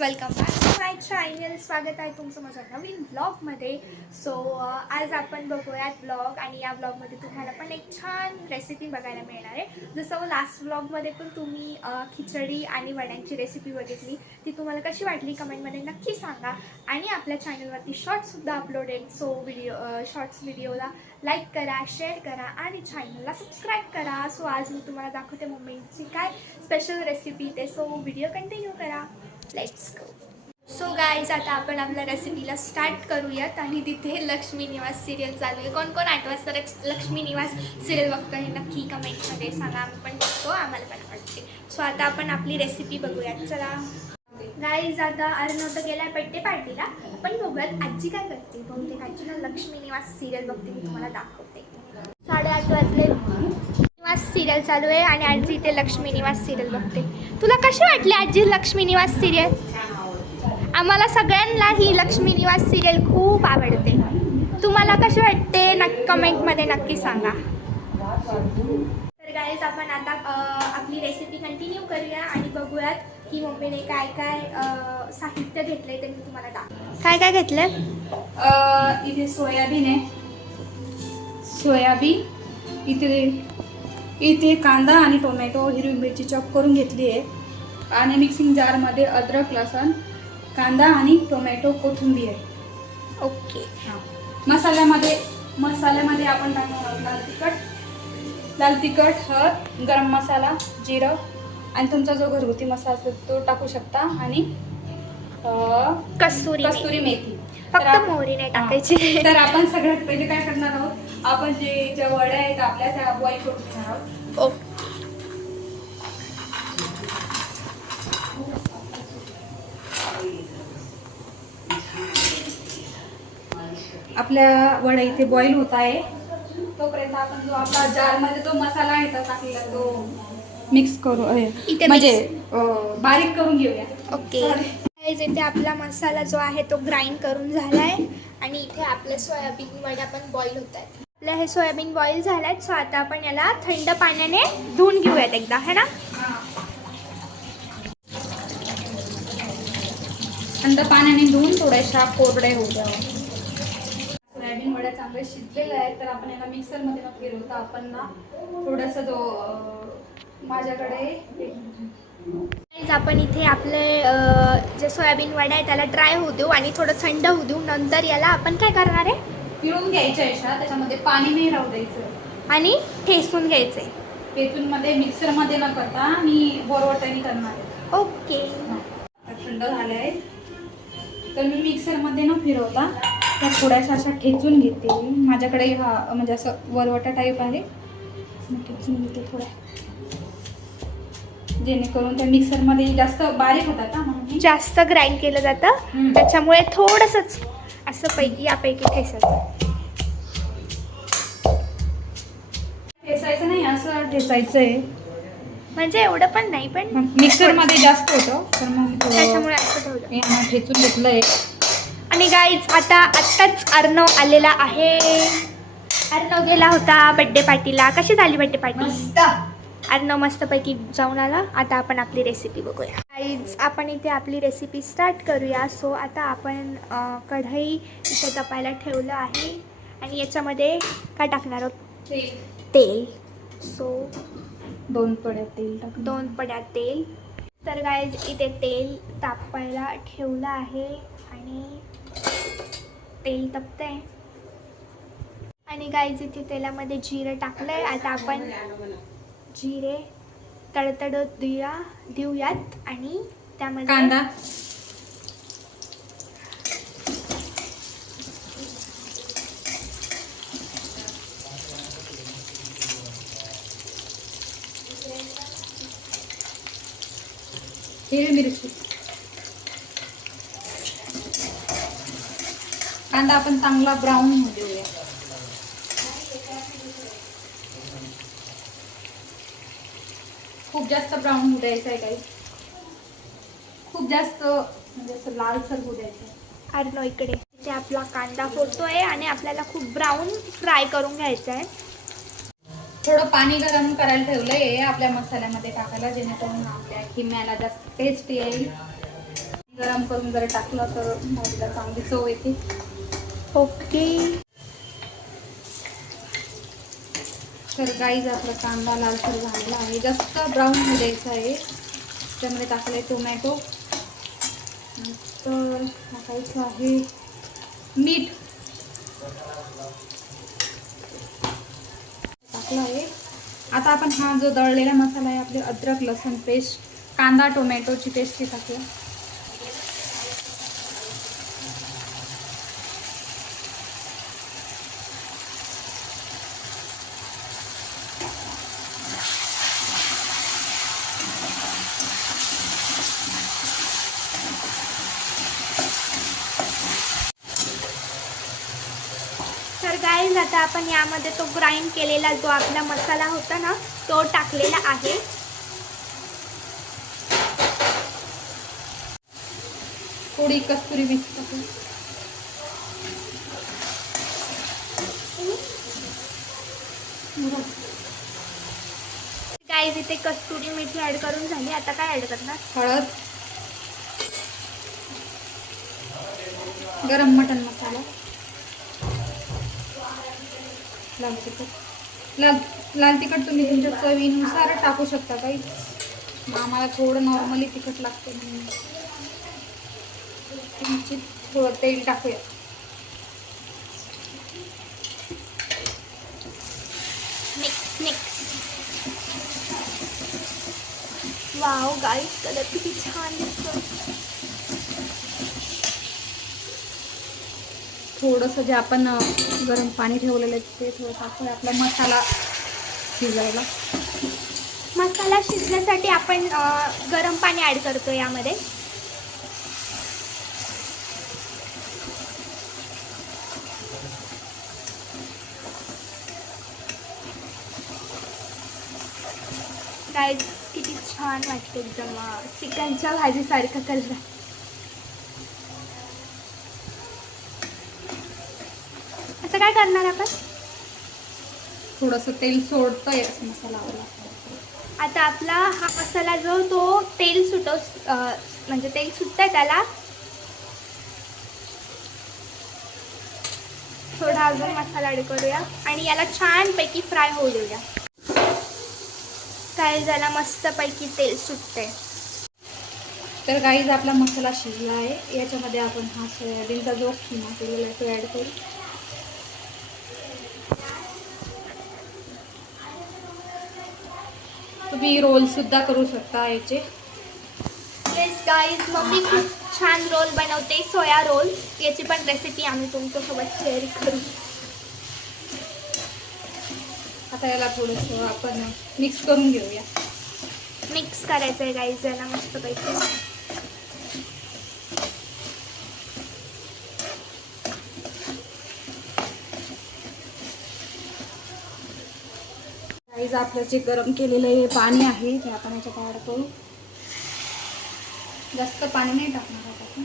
Welcome back to my channel. स्वागत आहे तुमचं माझ्या नवीन ब्लॉगमध्ये. सो आज आपण बघूयात ब्लॉग आणि या ब्लॉगमध्ये तुम्हाला पण एक छान रेसिपी बघायला मिळणार आहे. जसं लास्ट ब्लॉगमध्ये पण तुम्ही खिचडी आणि वड्यांची रेसिपी बघितली, ती तुम्हाला कशी वाटली कमेंटमध्ये नक्की सांगा. आणि आपल्या चॅनलवरती शॉर्ट्ससुद्धा अपलोड आहेत. सो शॉर्ट्स व्हिडिओला लाईक करा, शेअर करा आणि चॅनलला सबस्क्राईब करा. सो आज मी तुम्हाला दाखवते मम्मीची काय स्पेशल रेसिपी ते. सो व्हिडिओ कंटिन्यू करा. Let's go. सो गाईज, आता आपण आपल्या रेसिपीला स्टार्ट करूयात. आणि तिथे लक्ष्मी निवास सिरियल चालू आहे. कोण कोण 8 वाजता लक्ष्मी निवास सिरियल बघतो हे नक्की कमेंटमध्ये सांगा. आम्ही पण बघतो, आम्हाला पण आवडते. सो आता आपण आपली रेसिपी बघूयात. चला गाईज, आता अर्णव तर गेलाय बड्डे पार्टीला. पण बघूयात आजी काय करते. बहुतेक आजीला लक्ष्मी निवास सिरियल बघते, मी तुम्हाला दाखवते. 8:30 वाजले. निवास सिरियल चालू आहे आणि आजी इथे लक्ष्मी निवास सिरियल बघते. तुला कशी वाटली आजी लक्ष्मी निवास सिरियल? आम्हाला सगळ्यांना ही लक्ष्मी निवास सिरियल खूप आवडते. तुम्हाला कशी वाटते कमेंटमध्ये नक्की सांगा. तर गाईज, आपण आता आपली रेसिपी कंटिन्यू करूया आणि बघूयात की मम्मीने काय काय साहित्य घेतलंय ते मी तुम्हाला दाखवते. काय काय घेतलंय? इथे सोयाबीन आहे. सोयाबीन इथे कांदा आणि टोमॅटो, हिरवी मिरची चॉप करून घेतली आहे. आणि मिक्सिंग जारमध्ये अद्रक, लसूण, कांदा आणि टोमॅटो, कोथिंबीर आहे. ओके. मसाल्यामध्ये आपण टाकणार लाल तिखट, हळद, गरम मसाला, जिरं आणि तुमचा जो घरगुती मसाला असेल तो टाकू शकता. आणि कस्तुरी मेथी. फक्त मोहरी नाही टाकायची. तर आपण सगळ्यात पहिले काय करणार आहोत, आपण ज्या वड्या आहेत आपल्या त्या बॉईल करून घेणार आहोत. ओके. आपल्या वड्या इथे बॉईल होत आहे. तोपर्यंत आपण जो आपला जारमध्ये जो मसाला आहे तो टाकलेला तो मिक्स करू, म्हणजे बारीक करून घेऊया. ओके. इथे आपला मसाला जो आहे तो ग्राइंड करून झालाय आणि इथे आपले सोयाबीन वड्या पण बॉईल होत आहेत. आपल्या हे सोयाबीन बॉईल झालाय. सो आता आपण याला थंड पाण्याने धुवून घेऊयात एकदा, है ना? थंड पाण्याने धुवून थोड्याशा कोरड्या होऊ द्यावं. सोयाबीन वड्या चांगल्या शिजलेल्या आहेत. तर आपण याला मिक्सरमध्ये न फिरवता आपण ना थोडंसं माझ्याकडे आपण इथे आपले जे सोयाबीन वडा आहे त्याला ड्राय होऊ देऊ आणि थोडं थंड होऊ देऊ. नंतर याला आपण काय करणार आहे, पिळून घ्यायच्या अशा, त्याच्यामध्ये पाणी नाही राहू द्यायचं आणि ठेसून घ्यायचंय. ठेचून मध्ये मिक्सरमध्ये न करता मी बोरवट्याने करणार आहे. ओके. थंड झाले आहे तर मी मिक्सरमध्ये न फिरवता त्या थोड्याशा अशा ठेचून घेते. माझ्याकडे हा म्हणजे असं वरवटा टाईप आहे, ठेचून घेते थोड्या, जेणेकरून त्या मिक्सरमध्ये जास्त बारीक होतात ना, म्हणून जास्त ग्राइंड केलं जातं. त्याच्यामुळे थोडंसंच असं यापैकी ठेचायचं नाही, असं ठेचायचंय. म्हणजे एवढं पण नाही, पण मिक्सरमध्ये जास्त होतं तर मग त्याच्यामुळे असं ठेवलं. यांना ठेचून घेतलंय. आणि गाईज, आत्ताच अर्णव आलेला आहे. अर्णव गेला होता बड्डे पार्टीला. कशी झाली बड्डे पार्टी? अर्णव मस्तपैकी जाऊन आला. आता आपण आपली रेसिपी बघूया. गाईज, आपण इथे आपली रेसिपी स्टार्ट करूया. सो आता आपण कढई इथे तपायला ठेवलं आहे आणि याच्यामध्ये काय टाकणार आहोत? तेल. सो 2 पड्या तेल टाक. 2 पड्या तेल. तर गाईज, इथे तेल तापायला ठेवलं आहे आणि तेल तपतंय. आणि गाईज, इथे तेलामध्ये जिरं टाकलंय. आता आपण जिरे तडतडत देऊयात आणि त्यामध्ये कांदा, हिरवी मिरची. कांदा आपण चांगला ब्राऊन होऊ देऊया. खूप जास्त ब्राऊन होऊ द्यायचं आहे काही, खूप जास्त म्हणजे असं लालसर होऊ द्यायचं. अर्णव इकडे इथे आपला कांदा फोडतोय आणि आपल्याला खूप ब्राऊन फ्राय करून घ्यायचा आहे. थोडं पाणी गरम करायला ठेवलंय आपल्या मसाल्यामध्ये टाकायला, जेणेकरून आपल्या खिम्याला जास्त टेस्ट येईल. गरम करून जर टाकलं तर भाजीला चांगली चव येते. ओके. तर गाईज आपला कांदा लालसर झालेला आहे, जास्त ब्राऊन होऊ द्यायचा आहे. त्यामध्ये टाकले टोमॅटो, नंतर टाकायचं आहे मीठ टाकलं आहे. आता आपण हा जो दळलेला मसाला आहे, आपले अद्रक लसूण पेस्ट, कांदा टोमॅटोची पेस्ट टाकूया. तर गाईज आता आपण यामध्ये तो ग्राइंड केलेला जो आपला मसाला होता ना तो टाकलेला आहे. थोडी कस्तुरी मेथी टाकूया. गाईज इथे कस्तुरी मेथी ॲड करून झाली. आता काय ॲड करणार? हळद, गरम मटन मसाला, लाल तिखट. लाल तिखट तुम्ही तुमच्या चवीनुसार टाकू शकता. काही आम्हाला थोडं नॉर्मली तिखट लागते म्हणून थोडं तेल टाकूया. Mix mix. Wow guys, colour किती छान दिसतो. थोडंसं जे आपण गरम पाणी ठेवलेलं आहे ते थोडं टाकूया आपला मसाला शिजायला. मसाला शिजण्यासाठी आपण गरम पाणी ॲड करतो यामध्ये. गाईज किती छान वाटते, एकदम चिकनच्या भाजीसारखं कलर. आता काय करणार आपण? थोडंसं तेल सोडतंय मसालावाला. आता आपला हा मसाला जो तो तेल म्हणजे तेल सुटतंय त्याला. थोडा अजून मसाला ॲड करूया आणि याला छानपैकी फ्राय होऊ देऊया. काय झाला, मस्तपैकी तेल सुटते. तर गाईज आपला मसाला शिजला आहे. याच्यामध्ये आपण हा सोयाबीनचा जो खिमा केलेला आहे तो ॲड करू. तुम्ही रोल सुद्धा करू शकता याचे. येस गाईज, मम्मी खूप छान रोल बनवते, सोया रोल. याची पण रेसिपी आम्ही तुमच्यासोबत शेअर करू. आता याला थोडंसं आपण मिक्स करून घेऊया. मिक्स करायचं आहे गाईज याला मस्तपैकी. गाईज आपलं जे गरम केलेलं हे पाणी आहे ते आपण याच्यात ॲड करू. जास्त पाणी नाही टाकणार आपण.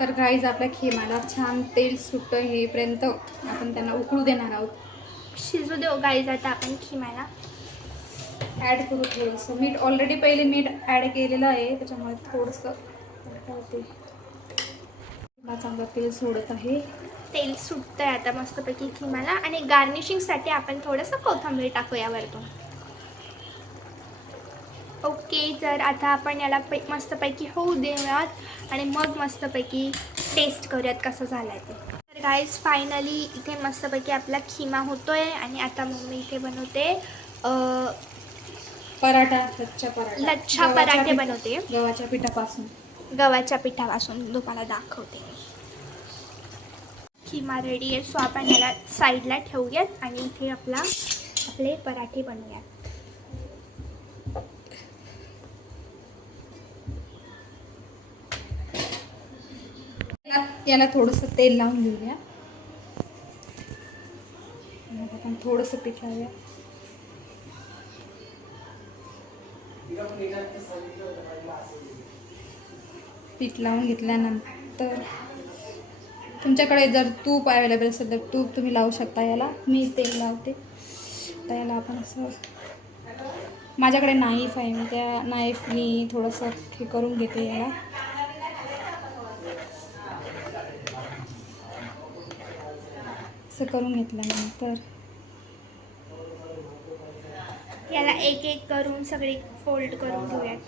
तर गाईज आपल्या खिमाला छान तेल सुटतं हेपर्यंत आपण त्यांना उकळू देणार आहोत. शिजू देऊ गाईज. आता आपण खिम्याला ॲड करू थोडंसं मीठ. ऑलरेडी पहिले मीठ ॲड केलेलं आहे त्याच्यामुळे थोडंसं होते. चांगलं तेल सोडत आहे. तेल सुटतं आहे आता मस्तपैकी खिम्याला. आणि गार्निशिंगसाठी आपण थोडंसं कोथिंबीर टाकूया वरतून. ओके, तर आता आपण याला मस्तपैकी होऊ देऊयात आणि मग मस्तपैकी टेस्ट करूयात कसं झालं आहे ते. तर गाईज फायनली इथे मस्तपैकी आपला खिमा होतो आहे आणि आता मम्मी इथे बनवते पराठा, लच्छा पराठा. लच्छा पराठे बनवते गव्हाच्या पिठापासून. गव्हाच्या पिठापासून. तुम्हाला दाखवते. खिमा रेडी आहे. सो आपण याला साईडला ठेवूयात आणि इथे आपले पराठे बनवूयात. याला थोडंसं तेल लावून घेऊया. मग आपण थोडंसं पीठ लावूया. पीठ लावून घेतल्यानंतर तुमच्याकडे जर तूप अवेलेबल असेल तर तूप तुम्ही लावू शकता. याला मी तेल लावते. तर याला आपण असं, माझ्याकडे नाईफ आहे, मी त्या नाईफनी थोडंसं हे करून घेते याला. असं करून घेतल्यानंतर याला एक एक करून सगळे फोल्ड करून घेऊयात.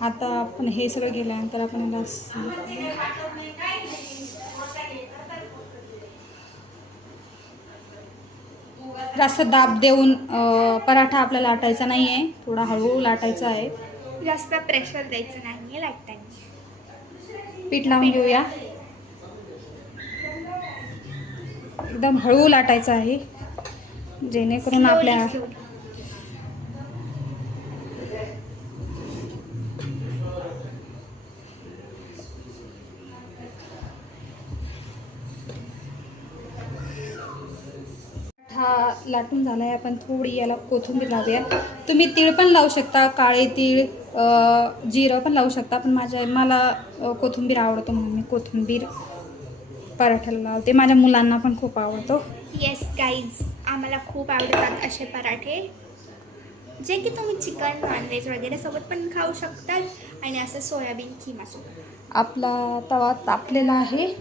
आता आपण हे सगळं गेल्यानंतर आपण याला जास्त दाब देऊन पराठा आपल्याला लाटायचा नाही आहे, थोडा हळू लाटायचा आहे. जास्त प्रेशर द्यायचं नाही लाटताना. पीठ लावून घेऊया. एकदम हळू लाटायचं आहे जेणेकरून आपल्या हा लाटून झाला आहे. आपण थोडी याला कोथिंबीर लावूया. तुम्ही तीळ पण लावू शकता, काळे तीळ, जिरं पण लावू शकता, पण मला कोथिंबीर आवडतो म्हणून मी कोथिंबीर पराठ्याला लावते. माझ्या मुलांना पण खूप आवडतो. येस गाईज, आम्हाला खूप आवडतात असे पराठे, जे की तुम्ही चिकन नॉनव्हेज वगैरे सोबत पण खाऊ शकतात आणि असं सोयाबीन खिमा सोबत. आपला तवा तापलेला आहे,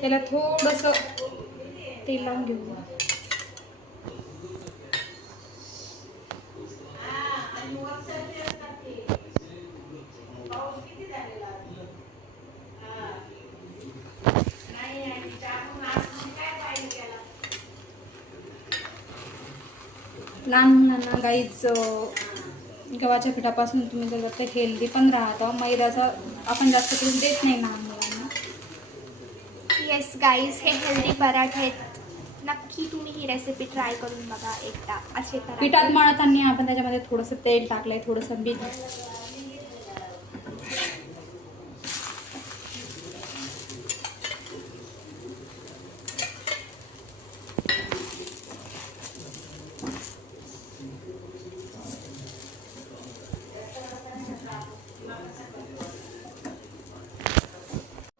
त्याला थोडंसं तेल लावून घेऊ. लहान मुलांना गाईच गव्हाच्या पिठापासून तुम्ही जर ते हेल्दी पण राहता. मैद्याचा आपण जास्त करून देत नाही लहान मुलांना. येस गाईज, हे हेल्दी पराठे आहेत. नक्की तुम्ही ही रेसिपी ट्राय करून बघा एकदा. असे पिठात मळताना आपण त्याच्यामध्ये थोडंसं तेल टाकलंय, थोडंसं मीठ.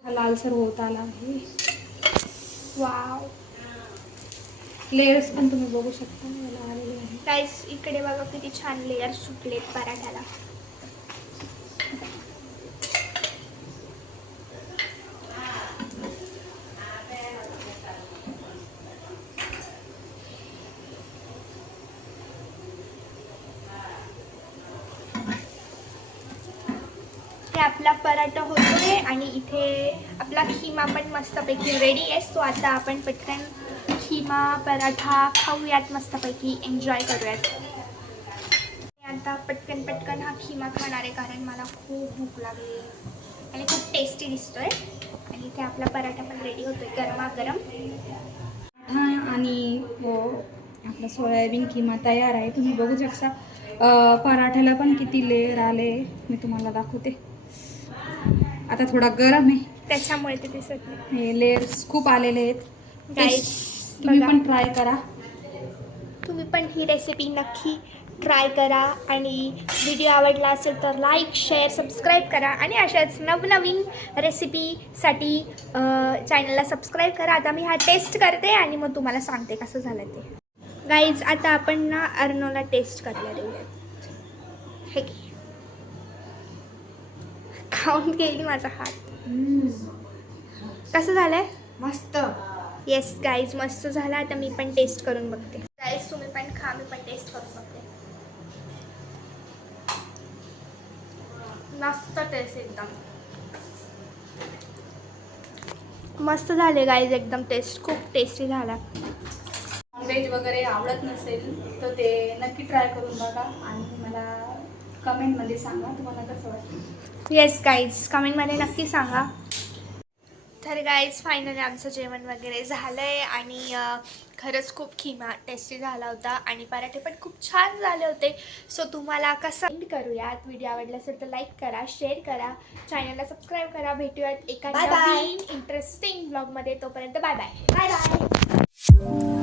लालसर होत आला आहे. वाव, लेयर्स पण तुम्ही बघू शकता मला आलेले आहे. गाईज इकडे बघा किती छान लेयर सुटलेत पराठ्याला. हे आपला पराठा होतोय आणि इथे आपला खिमा पण मस्तपैकी रेडी आहे. सो आता आपण पटकन खिमा पराठा खाऊयात, मस्तपैकी एन्जॉय करूयात. आता पटकन पटकन हा खिमा खाणार आहे, कारण मला खूप भूक लागली आणि खूप टेस्टी दिसतोय. आणि इथे आपला पराठा पण रेडी होतोय गरमागरम. आणि आपला सोयाबीन खिमा तयार आहे. तुम्ही बघू शकता पराठ्याला पण किती लेअर आले, मी तुम्हाला दाखवते. आता थोडा गरम आहे त्याच्यामुळे ते दिसत नाही. हे लेयर्स खूप आलेले आहेत. गाईज तुम्ही पण ट्राय करा. तुम्ही पण ही रेसिपी नक्की ट्राय करा आणि व्हिडिओ आवडला असेल तर लाईक, शेअर, सबस्क्राईब करा आणि अशाच नवनवीन रेसिपीसाठी चॅनलला सबस्क्राईब करा. आता मी हा टेस्ट करते आणि मग तुम्हाला सांगते कसं झालं ते. गाईज आता आपण ना अर्नोला टेस्ट करायला देऊयात. हे घे. खाऊन गेली माझा हात. कसं झालंय? मस्त. येस गाईज, मस्त झाला. आता मी पण टेस्ट करून बघते. गाईज तुम्ही पण खा, मी पण टेस्ट करून बघते. मस्त टेस्ट, एकदम मस्त झाले गाईज, एकदम टेस्ट खूप टेस्टी झाला. नॉनव्हेज वगैरे आवडत नसेल तर ते नक्की ट्राय करून बघा आणि मला कमेंटमध्ये सांगा तुम्हाला कसं वाटतं. येस गाईज, कमेंटमध्ये नक्की सांगा. तर गाईज फायनली आमचं जेवण वगैरे झालं आहे आणि खरंच खूप खिमा टेस्टी झाला होता आणि पराठे पण खूप छान झाले होते. सो तुम्हाला कसं एंड करूयात. व्हिडिओ आवडला असेल तर लाईक करा, शेअर करा, चॅनलला सबस्क्राईब करा. भेटूयात एका नवीन इंटरेस्टिंग ब्लॉगमध्ये. तोपर्यंत बाय बाय. Bye bye.